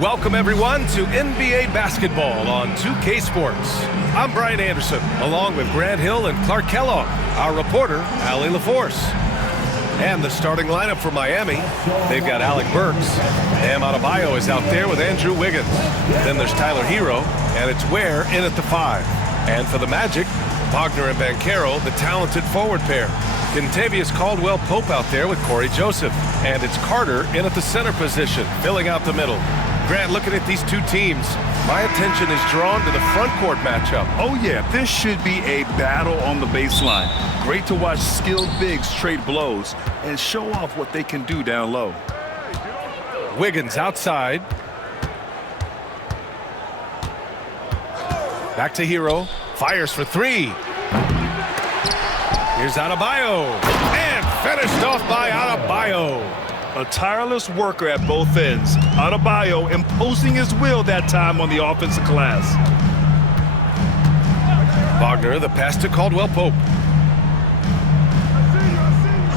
Welcome, everyone, to NBA basketball on 2K Sports. I'm Brian Anderson, along with Grant Hill and Clark Kellogg, our reporter, Allie LaForce. And the starting lineup for Miami, they've got Alec Burks. Bam Adebayo is out there with Andrew Wiggins. Then there's Tyler Hero, and it's Ware in at the 5. And for the Magic, Wagner and Banchero, the talented forward pair. Kentavious Caldwell-Pope out there with Corey Joseph. And it's Carter in at the center position, filling out the middle. Grant, looking at these two teams, my attention is drawn to the front court matchup. Oh, yeah, this should be a battle on the baseline. Great to watch skilled bigs trade blows and show off what they can do down low. Wiggins outside. Back to Hero. Fires for 3. Here's Adebayo. And finished off by Adebayo. A tireless worker at both ends. Adebayo imposing his will that time on the offensive glass. Wagner, the pass to Caldwell-Pope.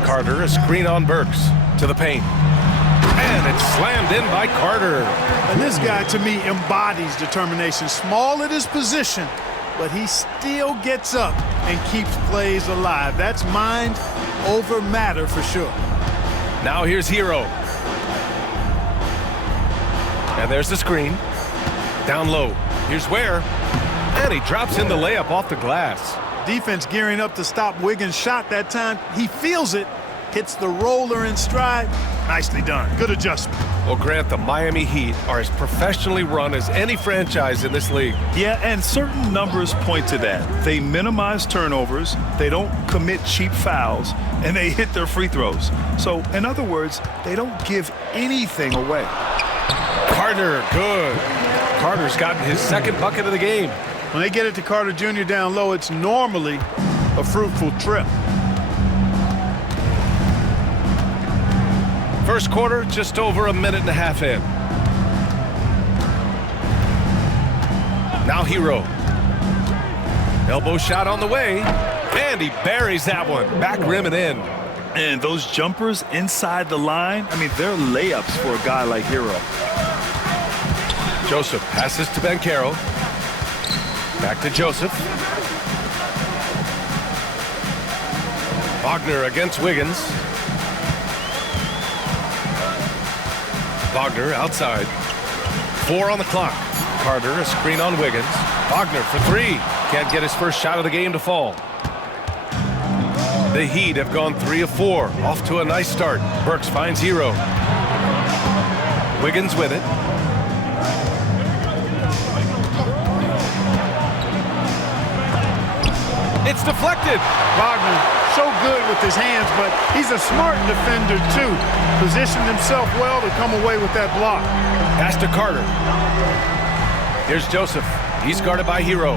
Carter, a screen on Burks. To the paint. And it's slammed in by Carter. And this guy, to me, embodies determination. Small at his position, but he still gets up and keeps plays alive. That's mind over matter for sure. Now here's Hero. And there's the screen. Down low. Here's Ware. And he drops in the layup off the glass. Defense gearing up to stop Wiggins' shot that time. He feels it. Hits the roller in stride. Nicely done. Good adjustment. Well, Grant, the Miami Heat are as professionally run as any franchise in this league. Yeah, and certain numbers point to that. They minimize turnovers, they don't commit cheap fouls, and they hit their free throws. So, in other words, they don't give anything away. Carter, good. Carter's gotten his second bucket of the game. When they get it to Carter Jr. down low, it's normally a fruitful trip. First quarter, just over a minute and a half in. Now Hero. Elbow shot on the way. And he buries that one. Back rim and in. And those jumpers inside the line, I mean, they're layups for a guy like Hero. Joseph passes to Banchero. Back to Joseph. Wagner against Wiggins. Wagner outside. 4 on the clock. Carter, a screen on Wiggins. Wagner for 3. Can't get his first shot of the game to fall. The Heat have gone 3 of 4. Off to a nice start. Burks finds Hero. Wiggins with it. It's deflected. Wagner, so good with his hands, but he's a smart defender, too. Positioned himself well to come away with that block. Pass to Carter. Here's Joseph. He's guarded by Hero.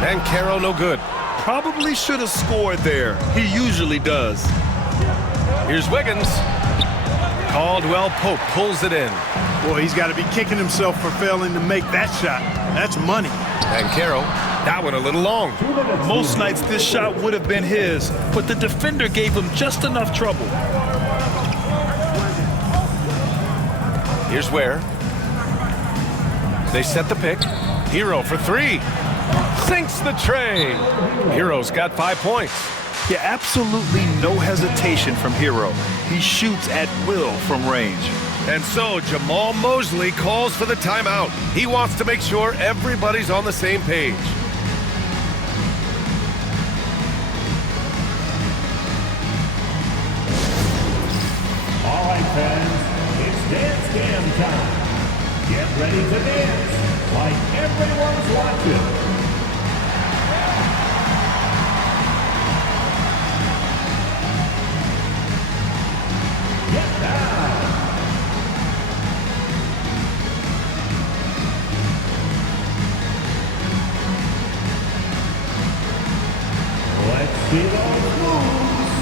Banchero no good. Probably should have scored there. He usually does. Here's Wiggins. Caldwell-Pope pulls it in. Boy, he's got to be kicking himself for failing to make that shot. That's money. Banchero, that one a little long. Most nights this shot would have been his, but the defender gave him just enough trouble. Here's Ware. They set the pick. Hero for 3. Sinks the tray. Hero's got 5 points. Yeah, absolutely no hesitation from Hero. He shoots at will from range. And so Jamal Mosley calls for the timeout. He wants to make sure everybody's on the same page. All right, fans, it's dance cam time. Get ready to dance like everyone's watching. Get down. Let's see those moves.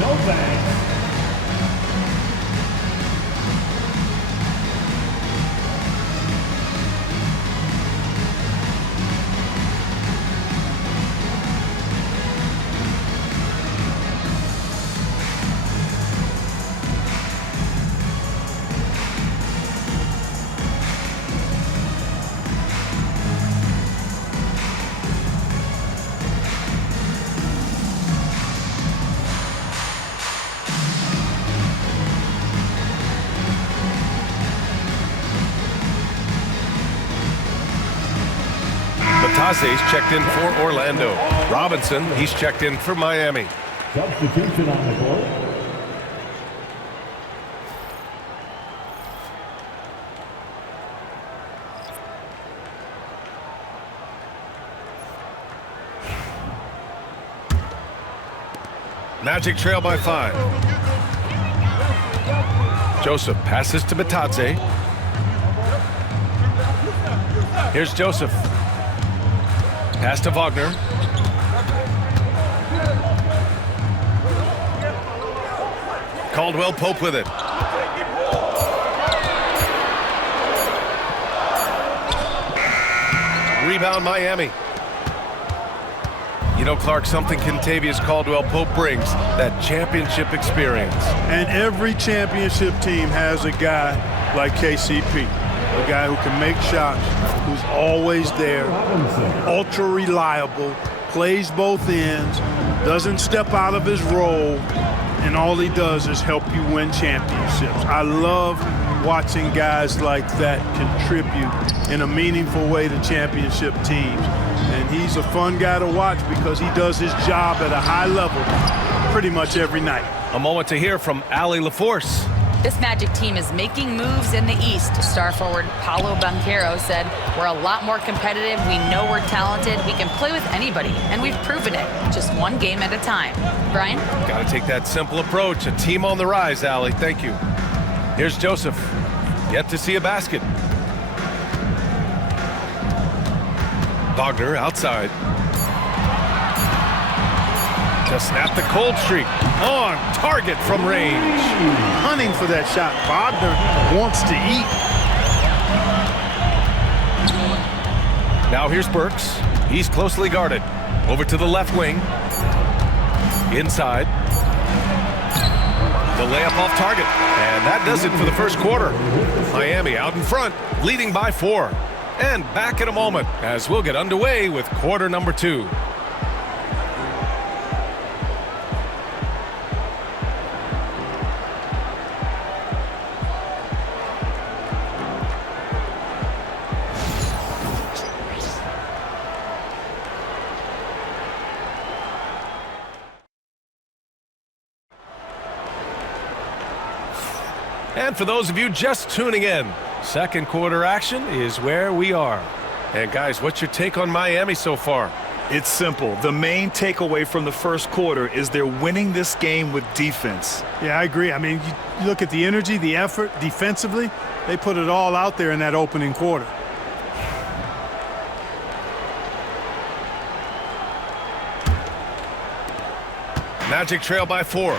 No thanks. Betance's checked in for Orlando. Robinson, he's checked in for Miami. Substitution on the court. Magic trail by 5. Joseph passes to Betadze. Here's Joseph. Pass to Wagner. Caldwell Pope with it. Rebound Miami. You know, Clark, something Kentavious Caldwell Pope brings, that championship experience. And every championship team has a guy like KCP, a guy who can make shots, who's always there, ultra reliable, plays both ends, doesn't step out of his role, and all he does is help you win championships. I love watching guys like that contribute in a meaningful way to championship teams. And he's a fun guy to watch because he does his job at a high level pretty much every night. A moment to hear from Allie LaForce. This Magic team is making moves in the East. Star forward Paolo Banchero said, "We're a lot more competitive. We know we're talented. We can play with anybody, and we've proven it. Just one game at a time." Brian? Got to take that simple approach. A team on the rise, Allie. Thank you. Here's Joseph. Yet to see a basket. Wagner outside. To snap the cold streak. On target from range. Hunting for that shot. Wagner wants to eat. Now here's Burks. He's closely guarded. Over to the left wing. Inside. The layup off target. And that does it for the first quarter. Miami out in front, leading by 4. And back in a moment as we'll get underway with quarter number 2. And for those of you just tuning in, second quarter action is where we are. And guys, what's your take on Miami so far? It's simple. The main takeaway from the first quarter is they're winning this game with defense. Yeah, I agree. I mean, you look at the energy, the effort defensively, they put it all out there in that opening quarter. Magic trail by 4.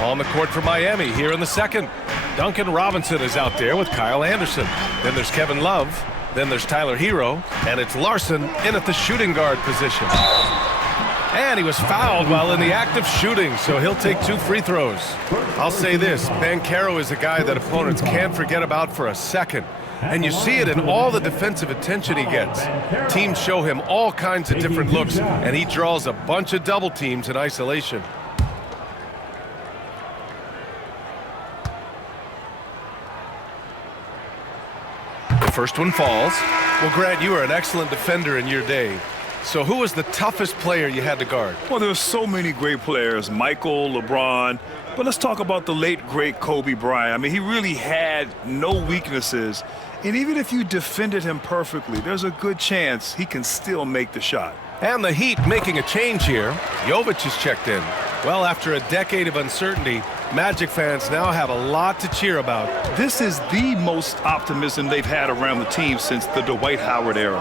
On the court for Miami here in the second. Duncan Robinson is out there with Kyle Anderson. Then there's Kevin Love. Then there's Tyler Hero. And it's Larson in at the shooting guard position. And he was fouled while in the act of shooting, so he'll take 2 free throws. I'll say this, Banchero is a guy that opponents can't forget about for a second. And you see it in all the defensive attention he gets. Teams show him all kinds of different looks, and he draws a bunch of double teams in isolation. The first one falls. Well, Grant, you were an excellent defender in your day. So who was the toughest player you had to guard? Well, there are so many great players, Michael, LeBron, but let's talk about the late, great Kobe Bryant. I mean, he really had no weaknesses, and even if you defended him perfectly, there's a good chance he can still make the shot. And the Heat making a change here. Jovic is checked in. Well, after a decade of uncertainty, Magic fans now have a lot to cheer about. This is the most optimism they've had around the team since the Dwight Howard era.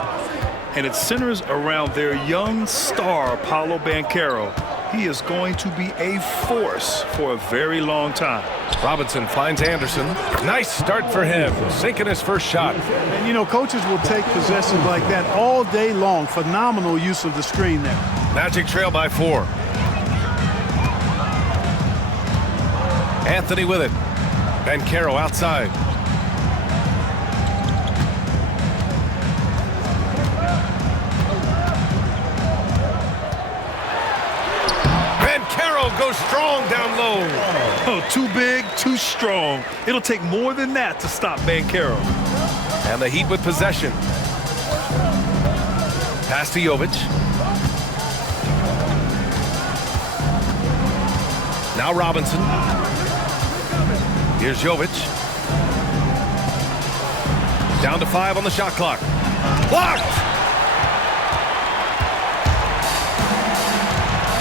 And it centers around their young star, Paolo Banchero. He is going to be a force for a very long time. Robinson finds Anderson. Nice start for him, sinking his first shot. And, you know, coaches will take possessions like that all day long. Phenomenal use of the screen there. Magic trail by 4. Anthony with it. Banchero outside. Banchero goes strong down low. Oh, too big, too strong. It'll take more than that to stop Banchero. And the Heat with possession. Pass to Jovic. Now Robinson. Here's Jovic. Down to 5 on the shot clock. Blocked!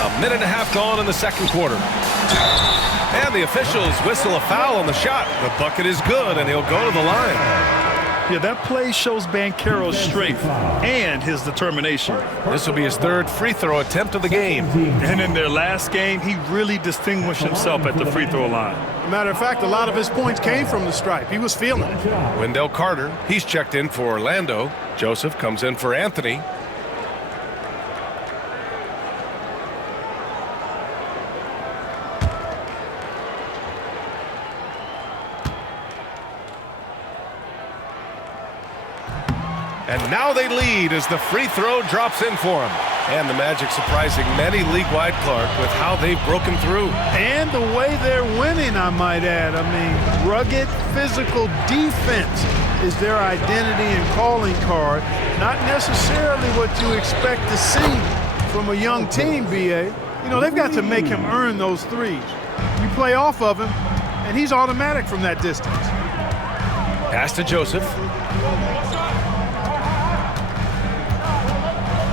A minute and a half gone in the second quarter. And the officials whistle a foul on the shot. The bucket is good, and he'll go to the line. Yeah, that play shows Banchero's strength and his determination. This will be his third free throw attempt of the game. And in their last game, he really distinguished himself at the free throw line. Matter of fact, a lot of his points came from the stripe. He was feeling it. Wendell Carter, he's checked in for Orlando. Joseph comes in for Anthony. And now they lead as the free throw drops in for him. And the Magic surprising many league-wide, Clark, with how they've broken through. And the way they're winning, I might add. I mean, rugged physical defense is their identity and calling card. Not necessarily what you expect to see from a young team, B.A. You know, they've got to make him earn those threes. You play off of him, and he's automatic from that distance. Pass to Joseph.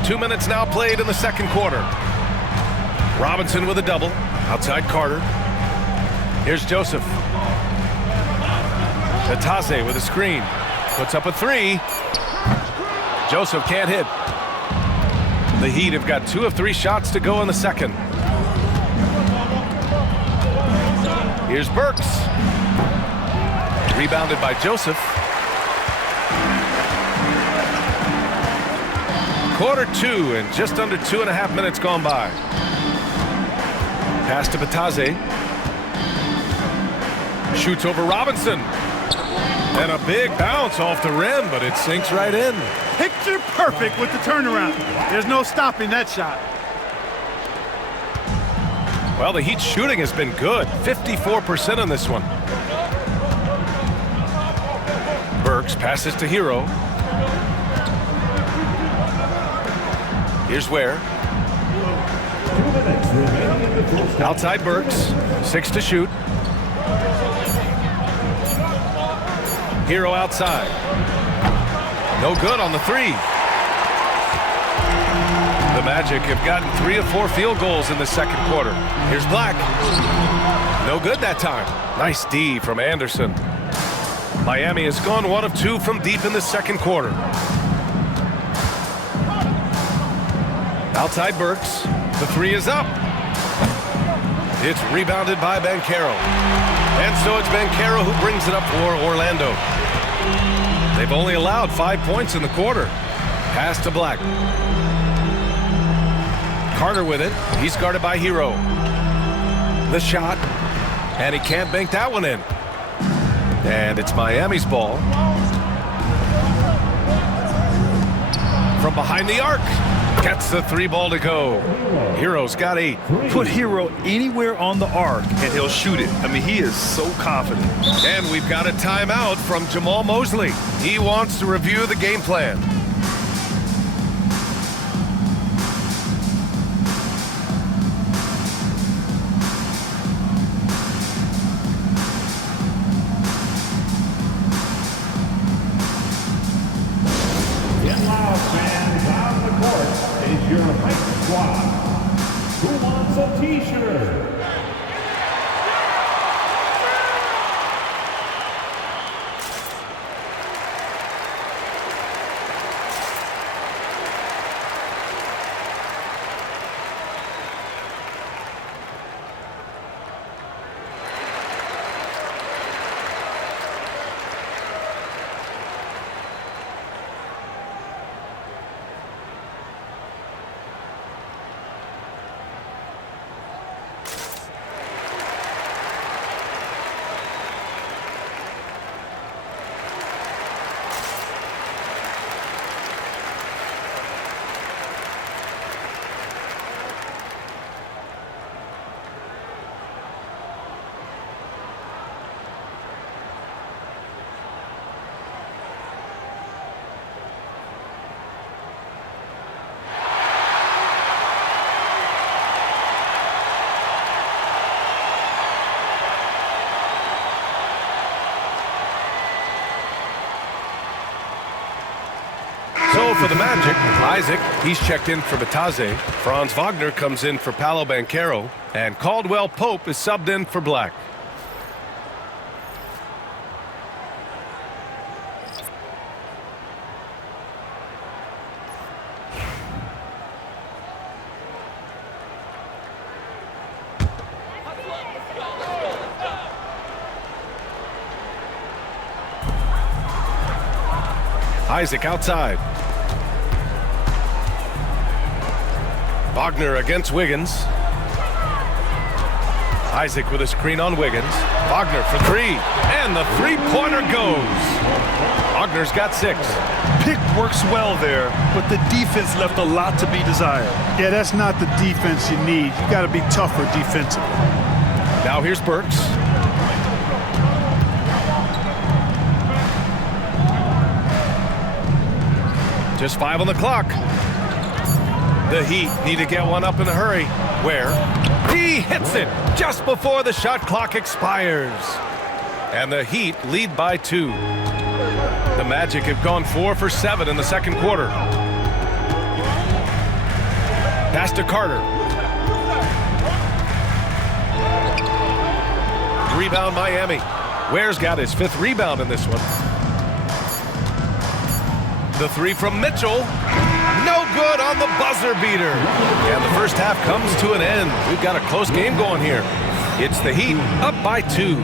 2 minutes now played in the second quarter. Robinson with a double. Outside Carter. Here's Joseph. Atase with a screen. Puts up a three. Joseph can't hit. The Heat have got 2 of 3 shots to go in the second. Here's Burks. Rebounded by Joseph. Quarter 2 and just under 2.5 minutes gone by. Pass to Batase. Shoots over Robinson. And a big bounce off the rim, but it sinks right in. Picture perfect with the turnaround. There's no stopping that shot. Well, the Heat's shooting has been good. 54% on this one. Burks passes to Hero. Here's Ware. Outside Burks. 6 to shoot. Hero outside. No good on the 3. The Magic have gotten 3 of 4 field goals in the second quarter. Here's Black. No good that time. Nice D from Anderson. Miami has gone 1 of 2 from deep in the second quarter. Outside Burks. The 3 is up. It's rebounded by Banchero. And so it's Banchero who brings it up for Orlando. They've only allowed 5 points in the quarter. Pass to Black. Carter with it. He's guarded by Hero. The shot. And he can't bank that one in. And it's Miami's ball. From behind the arc. Gets the 3 ball to go. Hero's got 8. Put Hero anywhere on the arc, and he'll shoot it. I mean, he is so confident. And we've got a timeout from Jamal Mosley. He wants to review the game plan. In loud fans on the court is your hype squad. Who wants a t-shirt? for the Magic, Isaac. He's checked in for Bataze. Franz Wagner comes in for Paolo Banchero. And Caldwell Pope is subbed in for Black. Isaac outside. Wagner against Wiggins. Isaac with a screen on Wiggins. Wagner for three. And the three-pointer goes. Wagner's got 6. Pick works well there, but the defense left a lot to be desired. Yeah, that's not the defense you need. You got to be tougher defensively. Now here's Burks. Just 5 on the clock. The Heat need to get one up in a hurry. Where? He hits it just before the shot clock expires. And the Heat lead by 2. The Magic have gone 4 for 7 in the second quarter. Pass to Carter. Rebound Miami. Ware's got his 5th rebound in this one. The 3 from Mitchell. No good on the buzzer beater. And the first half comes to an end. We've got a close game going here. It's the Heat up by 2.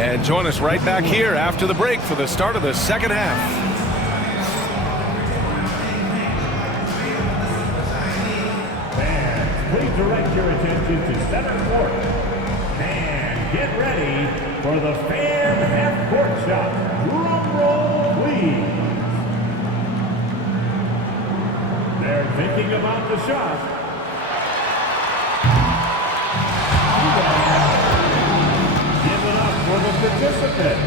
And join us right back here after the break for the start of the second half. Fans, please direct your attention to center court. And get ready for the fan half-court shot. Drum roll, please. They're thinking about the shot. Give it up for the participant.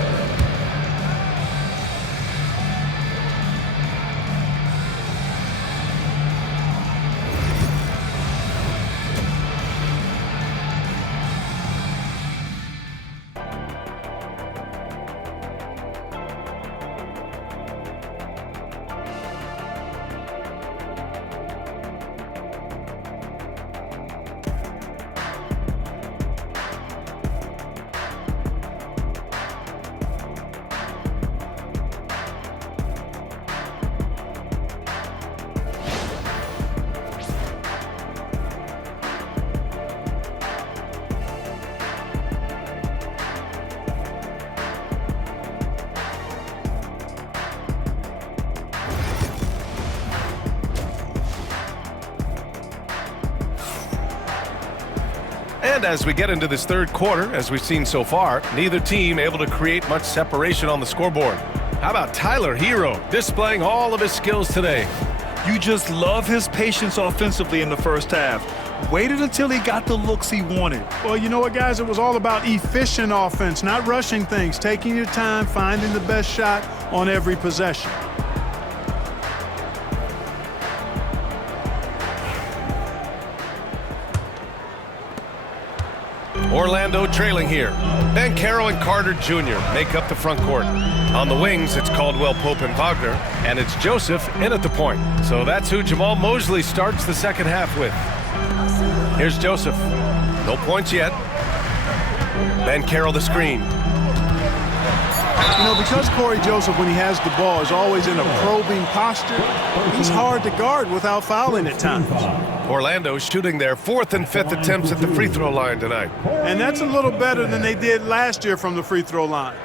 And as we get into this third quarter, as we've seen so far, neither team able to create much separation on the scoreboard. How about Tyler Hero displaying all of his skills today? You just love his patience offensively in the first half. Waited until he got the looks he wanted. Well, you know what, guys? It was all about efficient offense, not rushing things, taking your time, finding the best shot on every possession. Orlando trailing here. Banchero and Carter Jr. make up the front court. On the wings, it's Caldwell Pope and Wagner, and it's Joseph in at the point. So that's who Jamal Mosley starts the second half with. Here's Joseph. No points yet. Banchero the screen. You know, because Corey Joseph, when he has the ball, is always in a probing posture, he's hard to guard without fouling at times. Orlando shooting their 4th and 5th attempts at the free throw line tonight. And that's a little better than they did last year from the free throw line.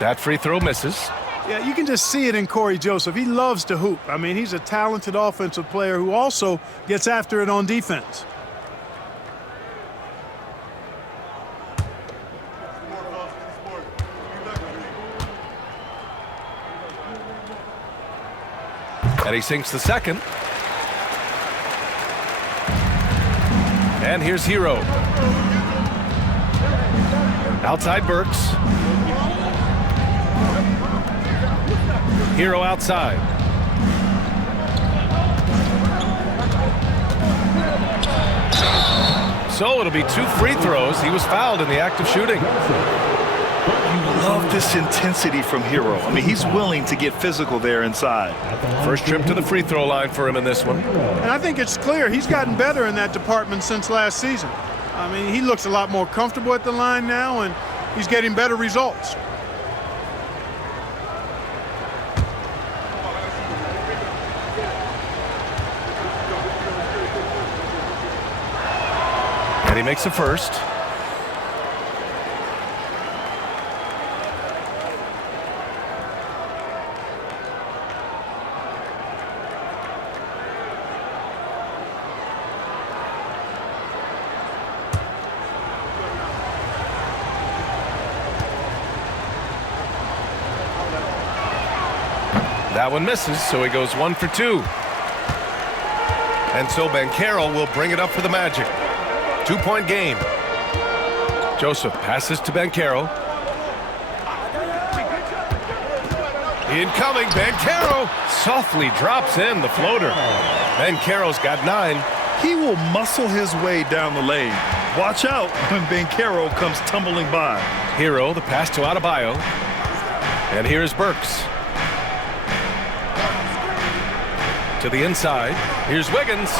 That free throw misses. Yeah, you can just see it in Corey Joseph. He loves to hoop. I mean, he's a talented offensive player who also gets after it on defense. And he sinks the second. And here's Hero. Outside Burks. Hero outside. So it'll be 2 free throws. He was fouled in the act of shooting. You love this intensity from Hero. I mean, he's willing to get physical there inside. First trip to the free throw line for him in this one. And I think it's clear he's gotten better in that department since last season. I mean, he looks a lot more comfortable at the line now, and he's getting better results. And he makes the first. That one misses, so he goes 1 for 2. And so Banchero will bring it up for the Magic. 2-point game. Joseph passes to Banchero. Incoming, Banchero softly drops in the floater. Banchero's got 9. He will muscle his way down the lane. Watch out when Banchero comes tumbling by. Hero, the pass to Adebayo. And here's Burks. To the inside. Here's Wiggins.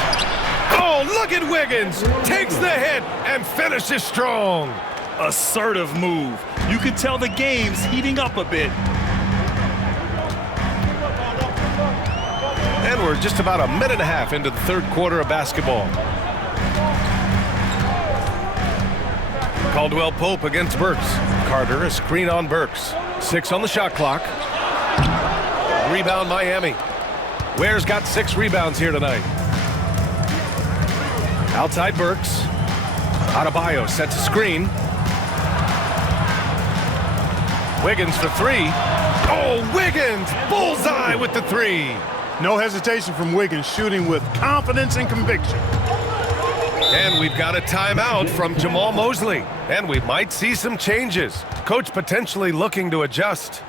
Oh, look at Wiggins! Takes the hit and finishes strong. Assertive move. You can tell the game's heating up a bit. And we're just about a minute and a half into the third quarter of basketball. Caldwell Pope against Burks. Carter, a screen on Burks. 6 on the shot clock. Rebound Miami. Ware's got 6 rebounds here tonight. Outside Burks. Adebayo sets a screen. Wiggins for 3. Oh, Wiggins! Bullseye with the 3. No hesitation from Wiggins, shooting with confidence and conviction. And we've got a timeout from Jamal Mosley. And we might see some changes. Coach potentially looking to adjust.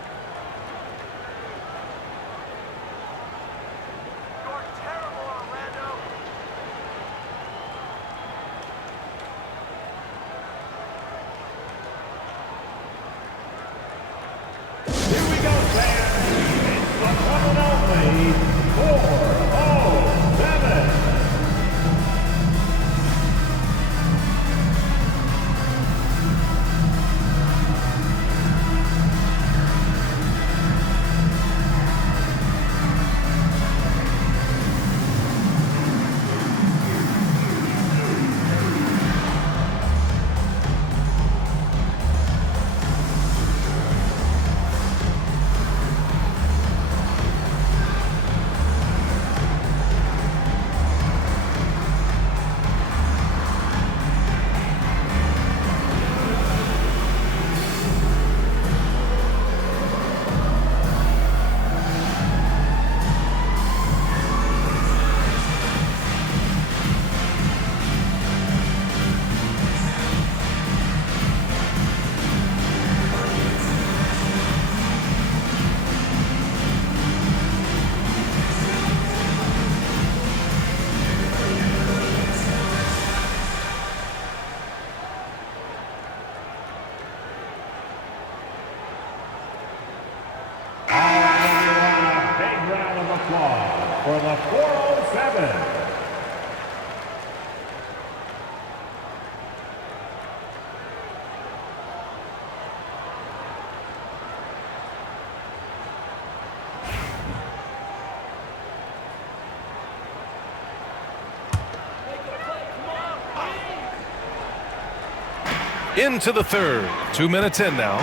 For the 407. Into the third. 2 minutes in now.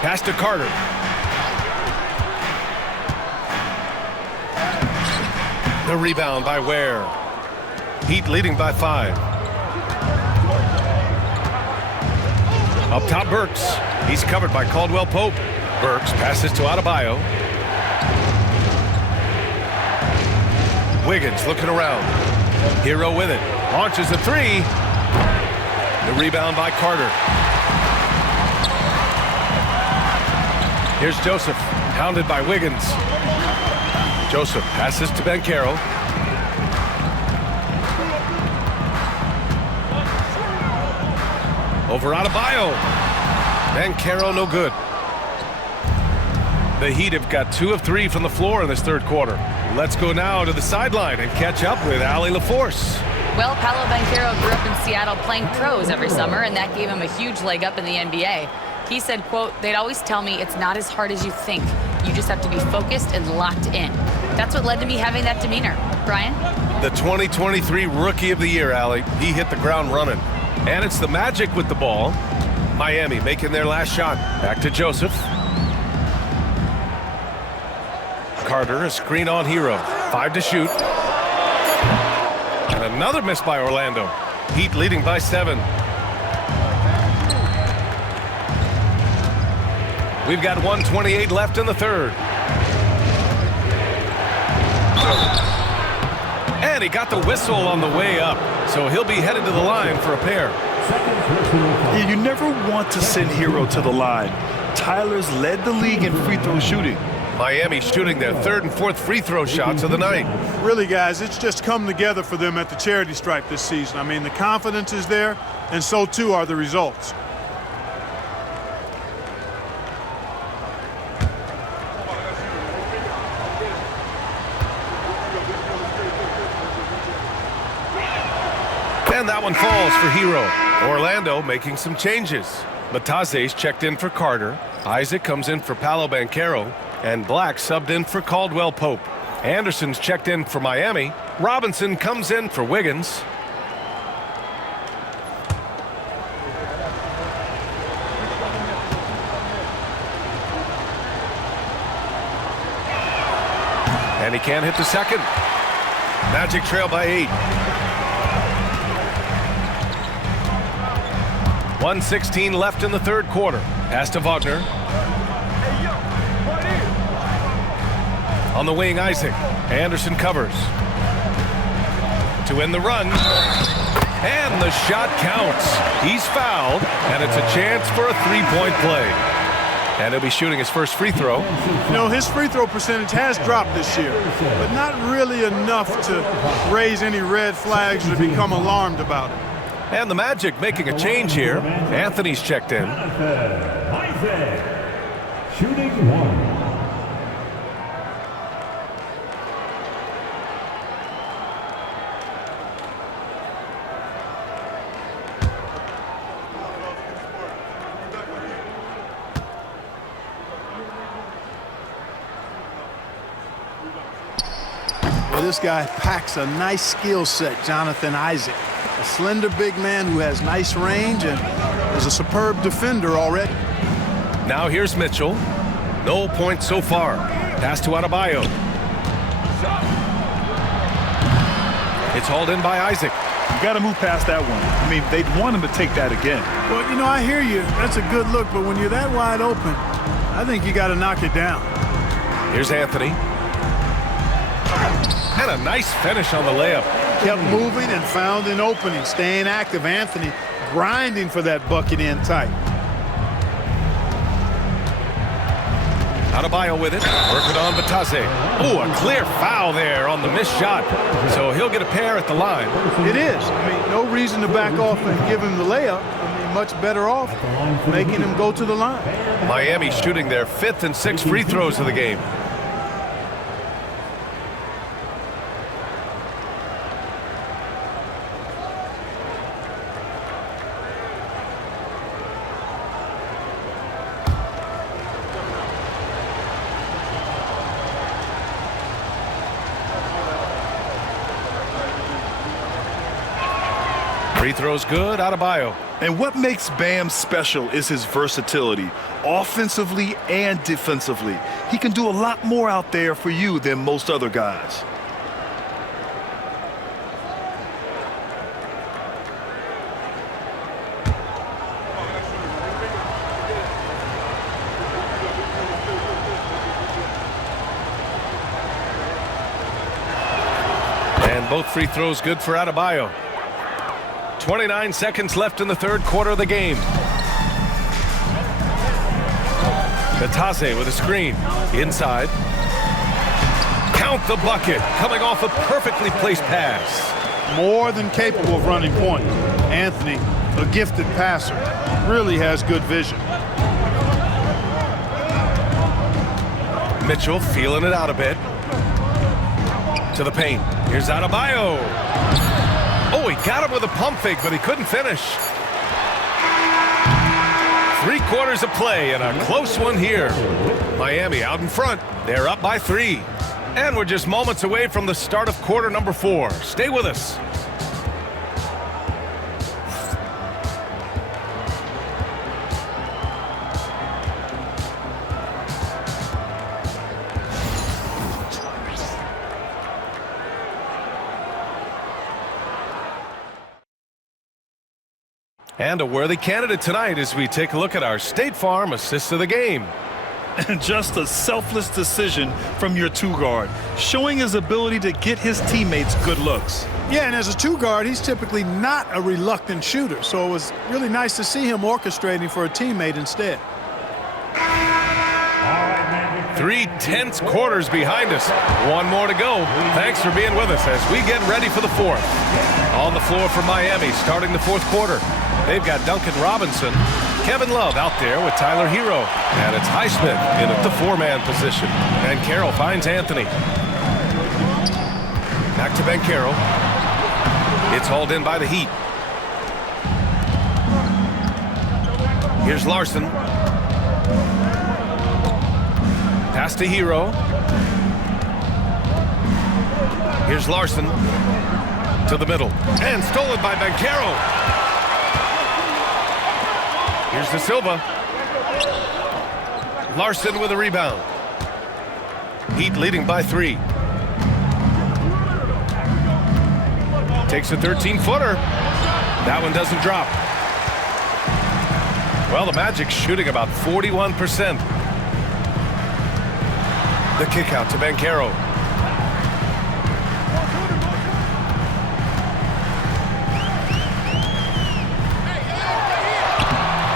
Pass to Carter. The rebound by Ware. Heat leading by 5. Up top, Burks. He's covered by Caldwell Pope. Burks passes to Adebayo. Wiggins looking around. Hero with it. Launches a 3. The rebound by Carter. Here's Joseph, hounded by Wiggins. Joseph passes to Banchero. Over Adebayo. Banchero no good. The Heat have got 2 of 3 from the floor in this third quarter. Let's go now to the sideline and catch up with Allie LaForce. Well, Paolo Banchero grew up in Seattle playing pros every summer, and that gave him a huge leg up in the NBA. He said, quote, "They'd always tell me it's not as hard as you think. You just have to be focused and locked in." That's what led to me having that demeanor. Brian? The 2023 Rookie of the Year, Allie. He hit the ground running. And it's the Magic with the ball. Miami making their last shot. Back to Joseph. Carter, a screen on Hero. 5 to shoot. And another miss by Orlando. Heat leading by 7. We've got 1:28 left in the third. And he got the whistle on the way up, so he'll be headed to the line for a pair. Yeah, you never want to send Hero to the line. Tyler's led the league in free throw shooting. Miami shooting their 3rd and 4th free throw shots of the night. Really, guys, it's just come together for them at the charity stripe this season. I mean, the confidence is there, and so too are the results. And that one falls for Hero. Orlando making some changes. Matase's checked in for Carter. Isaac comes in for Paolo Banchero. And Black subbed in for Caldwell Pope. Anderson's checked in for Miami. Robinson comes in for Wiggins. And he can't hit the second. Magic trail by 8. 1:16 left in the third quarter. Pass to Wagner. On the wing, Isaac. Anderson covers. To end the run. And the shot counts. He's fouled, and it's a chance for a three-point play. And he'll be shooting his first free throw. You know, his free throw percentage has dropped this year, but not really enough to raise any red flags or become alarmed about it. And the Magic making a change here. Anthony's checked in. Shooting 1. Well, this guy packs a nice skill set, Jonathan Isaac. A slender big man who has nice range and is a superb defender already. Now here's Mitchell. No points so far. Pass to Adebayo. It's hauled in by Isaac. You got to move past that one. I mean, they'd want him to take that again. Well, you know, I hear you. That's a good look, but when you're that wide open, I think you got to knock it down. Here's Anthony. And a nice finish on the layup. Kept moving and found an opening. Staying active. Anthony grinding for that bucket in tight. Adebayo with it. Working on Batase. Oh, a clear foul there on the missed shot. So he'll get a pair at the line. It is. I mean, no reason to back off and give him the layup. I mean, much better off making him go to the line. Miami shooting their 5th and 6th free throws of the game. Free throw's good, Adebayo. And what makes Bam special is his versatility, offensively and defensively. He can do a lot more out there for you than most other guys. And both free throws good for Adebayo. 29 seconds left in the third quarter of the game. Batase with a screen. Inside. Count the bucket. Coming off a perfectly placed pass. More than capable of running point. Anthony, a gifted passer, really has good vision. Mitchell feeling it out a bit. To the paint. Here's Adebayo. Oh, he got him with a pump fake, but he couldn't finish. 3 quarters of play and a close one here. Miami out in front. They're up by 3. And we're just moments away from the start of quarter number 4. Stay with us. And a worthy candidate tonight as we take a look at our State Farm assist of the game. And just a selfless decision from your 2-guard, showing his ability to get his teammates good looks. Yeah, and as a 2-guard, he's typically not a reluctant shooter, so it was really nice to see him orchestrating for a teammate instead. 3 tense quarters behind us. 1 more to go. Thanks for being with us as we get ready for the 4th. On the floor for Miami starting the 4th quarter. They've got Duncan Robinson, Kevin Love out there with Tyler Hero. And it's Highsmith in at the 4-man position. Banchero finds Anthony. Back to Banchero. It's hauled in by the Heat. Here's Larson. Pass to Hero. Here's Larson to the middle. And stolen by Banchero. Here's De Silva. Larson with a rebound. Heat leading by 3. Takes a 13-footer. That one doesn't drop. Well, the Magic shooting about 41%. The kick out to Banchero.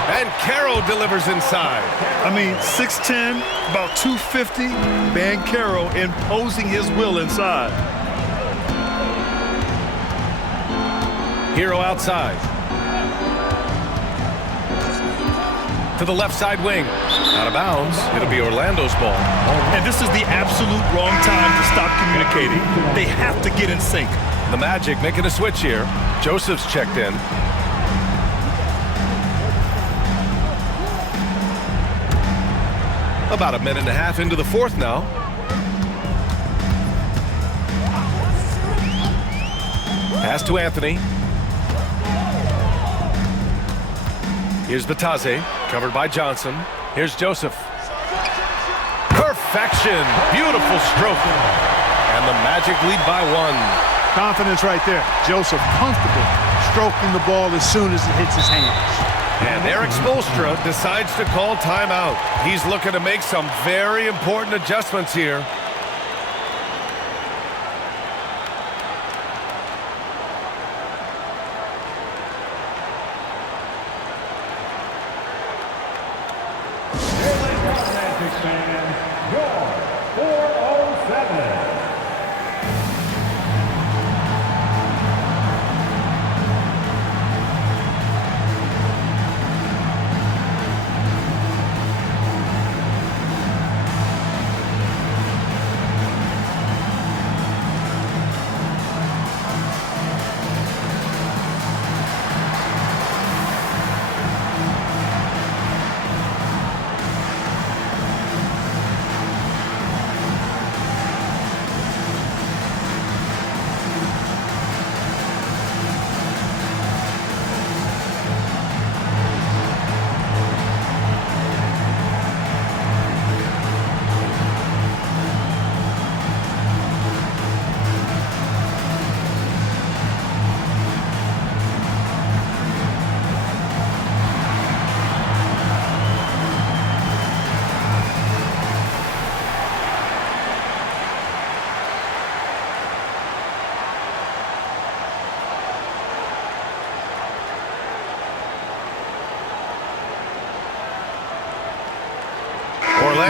Banchero delivers inside. I mean, 6'10", about 250. Banchero imposing his will inside. Hero outside. To the left side wing. Out of bounds. It'll be Orlando's ball. And this is the absolute wrong time to stop communicating. They have to get in sync. The Magic making a switch here. Joseph's checked in. About a minute and a half into the 4th now. Pass to Anthony. Here's Batase, covered by Johnson. Here's Joseph. Perfection. Beautiful stroke. And the Magic lead by 1. Confidence right there. Joseph comfortable stroking the ball as soon as it hits his hands. And Eric Spoelstra decides to call timeout. He's looking to make some very important adjustments here. Magic fans, your 407.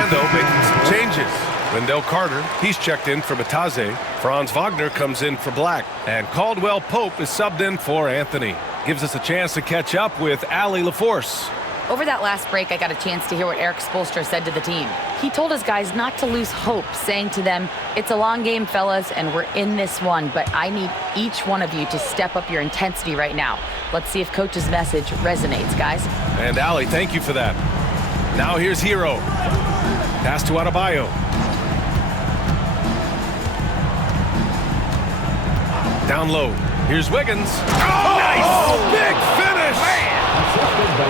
Orlando making some changes. Wendell Carter, he's checked in for Bataze. Franz Wagner comes in for Black. And Caldwell Pope is subbed in for Anthony. Gives us a chance to catch up with Allie LaForce. Over that last break, I got a chance to hear what Eric Spoelstra said to the team. He told his guys not to lose hope, saying to them, "It's a long game, fellas, and we're in this one, but I need each one of you to step up your intensity right now." Let's see if Coach's message resonates, guys. And Allie, thank you for that. Now here's Hero. Pass to Adebayo. Down low. Here's Wiggins. Oh, nice! Big finish!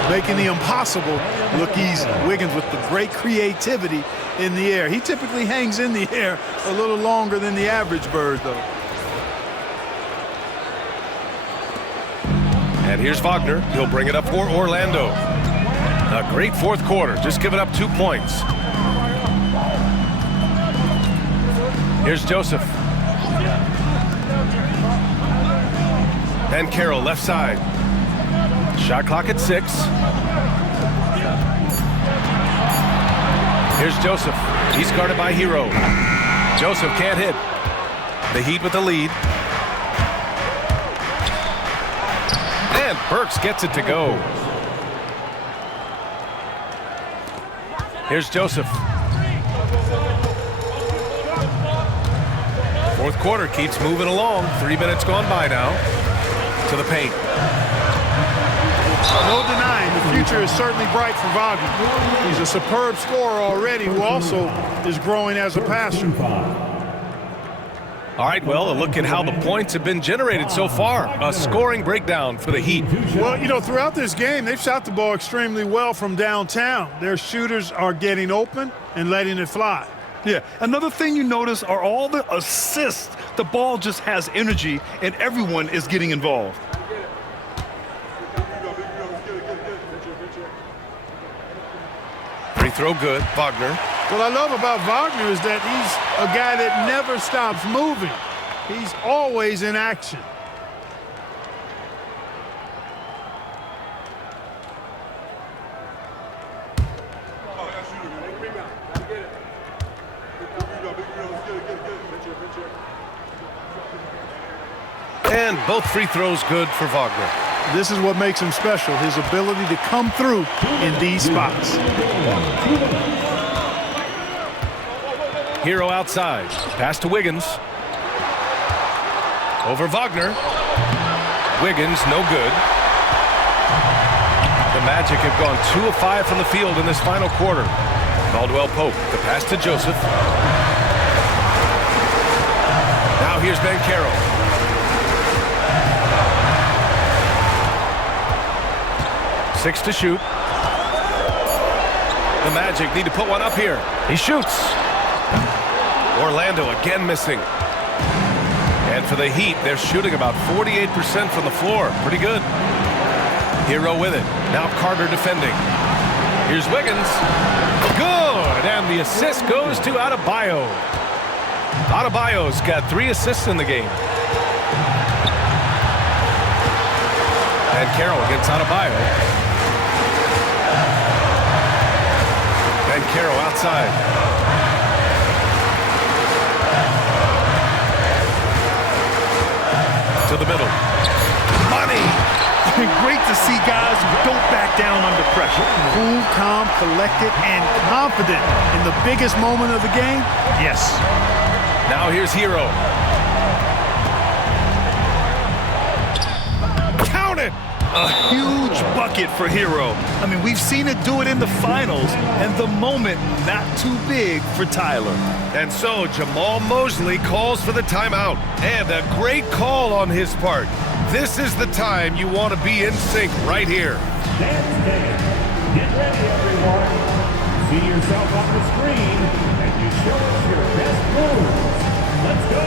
Making the impossible look easy. Wiggins with the great creativity in the air. He typically hangs in the air a little longer than the average bird, though. And here's Wagner. He'll bring it up for Orlando. A great fourth quarter. Just giving up 2 points. Here's Joseph. And Carroll left side. Shot clock at 6. Here's Joseph. He's guarded by Hero. Joseph can't hit. The Heat with the lead. And Burks gets it to go. Here's Joseph. Fourth quarter keeps moving along. 3 minutes gone by now. To the paint. No denying the future is certainly bright for Wagner. He's a superb scorer already who also is growing as a passer. All right, well, a look at how the points have been generated so far. A scoring breakdown for the Heat. Well, you know, throughout this game, they've shot the ball extremely well from downtown. Their shooters are getting open and letting it fly. Yeah, another thing you notice are all the assists. The ball just has energy, and everyone is getting involved. Free throw good, Wagner. What I love about Wagner is that he's a guy that never stops moving. He's always in action. And both free throws good for Wagner. This is what makes him special, his ability to come through in these spots. Hero outside. Pass to Wiggins. Over Wagner. Wiggins, no good. The Magic have gone 2 of 5 from the field in this final quarter. Caldwell Pope, the pass to Joseph. Now here's Ben Carroll. 6 to shoot. The Magic need to put one up here. He shoots. Orlando again missing. And for the Heat, they're shooting about 48% from the floor. Pretty good. Hero with it. Now Carter defending. Here's Wiggins. Good. And the assist goes to Adebayo. Adebayo's got 3 assists in the game. And Carroll against Adebayo. And Carroll outside. To the middle. Money! Great to see guys who don't back down under pressure. Cool, calm, collected, and confident in the biggest moment of the game. Yes. Now here's Hero. Count it! A huge bucket for Hero. I mean, we've seen it do it in the finals, and the moment not too big for Tyler. And so Jamal Mosley calls for the timeout. And a great call on his part. This is the time you want to be in sync right here. Dance Day. Get ready, everyone. See yourself on the screen, and you show us your best moves. Let's go.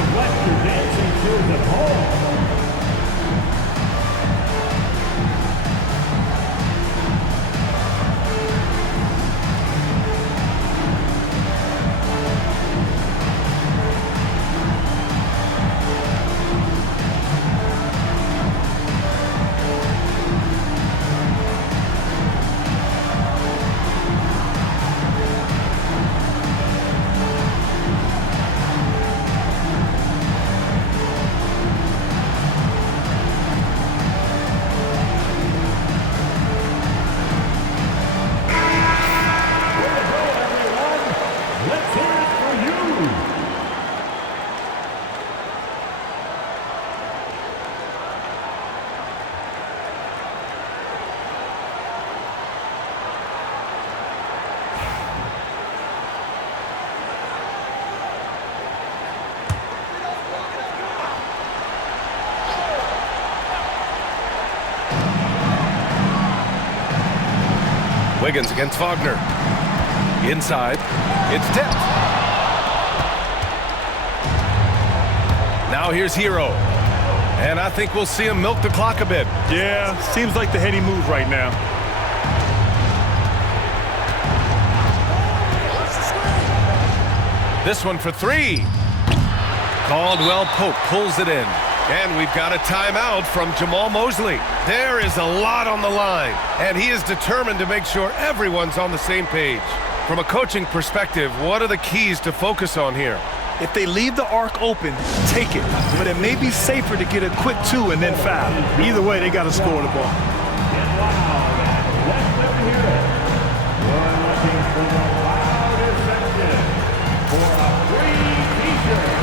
have left your dancing shoes at home. Wiggins against Wagner. Inside. It's tipped. Now here's Hero. And I think we'll see him milk the clock a bit. Yeah, seems like the heady move right now. This one for three. Caldwell Pope pulls it in. And we've got a timeout from Jamal Mosley. There is a lot on the line, and he is determined to make sure everyone's on the same page. From a coaching perspective, what are the keys to focus on here? If they leave the arc open, take it. But it may be safer to get a quick two and then foul. Either way, they got to score the ball. And wow, let them hear it. You're looking for the loudest section for a free t-shirt.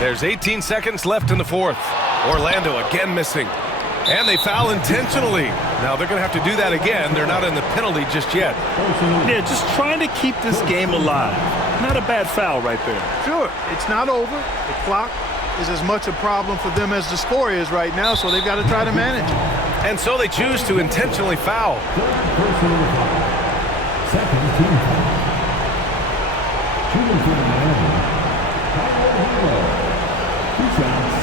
There's 18 seconds left in the fourth. Orlando again missing. And they foul intentionally. Now they're going to have to do that again. They're not in the penalty just yet. Yeah, just trying to keep this game alive. Not a bad foul right there. Sure, it's not over. The clock is as much a problem for them as the score is right now, so they've got to try to manage it. And so they choose to intentionally foul. Personal foul. Second team foul. Shooting for Miami. Hero. 2 shots.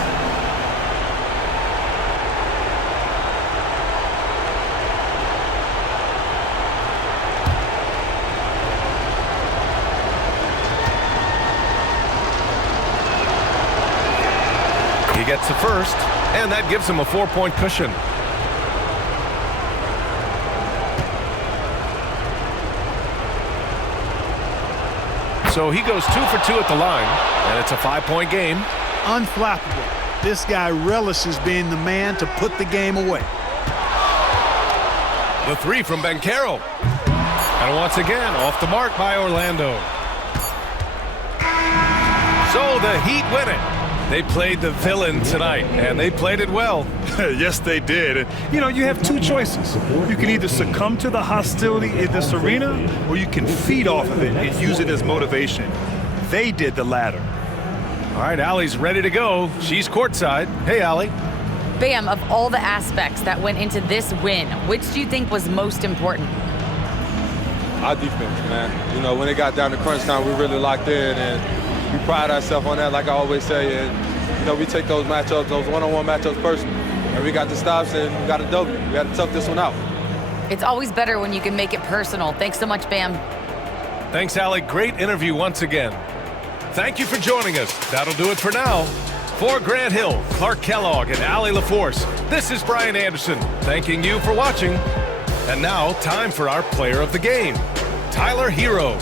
He gets the first, and that gives him a 4-point cushion. So he goes 2 for 2 at the line, and it's a 5-point game. Unflappable. This guy relishes being the man to put the game away. The three from Banchero. And once again, off the mark by Orlando. So the Heat win it. They played the villain tonight, and they played it well. Yes, they did. And, you have two choices. You can either succumb to the hostility in this arena, or you can feed off of it and use it as motivation. They did the latter. All right, Allie's ready to go. She's courtside. Hey, Allie. Bam, of all the aspects that went into this win, which do you think was most important? Our defense, man. You know, when it got down to crunch time, we really locked in, and we pride ourselves on that, like I always say. And, you know, we take those matchups, those one-on-one matchups personal. And we got the stops, and we got a W. We got to tough this one out. It's always better when you can make it personal. Thanks so much, Bam. Thanks, Allie. Great interview once again. Thank you for joining us. That'll do it for now. For Grant Hill, Clark Kellogg, and Allie LaForce, this is Brian Anderson, thanking you for watching. And now, time for our player of the game, Tyler Hero.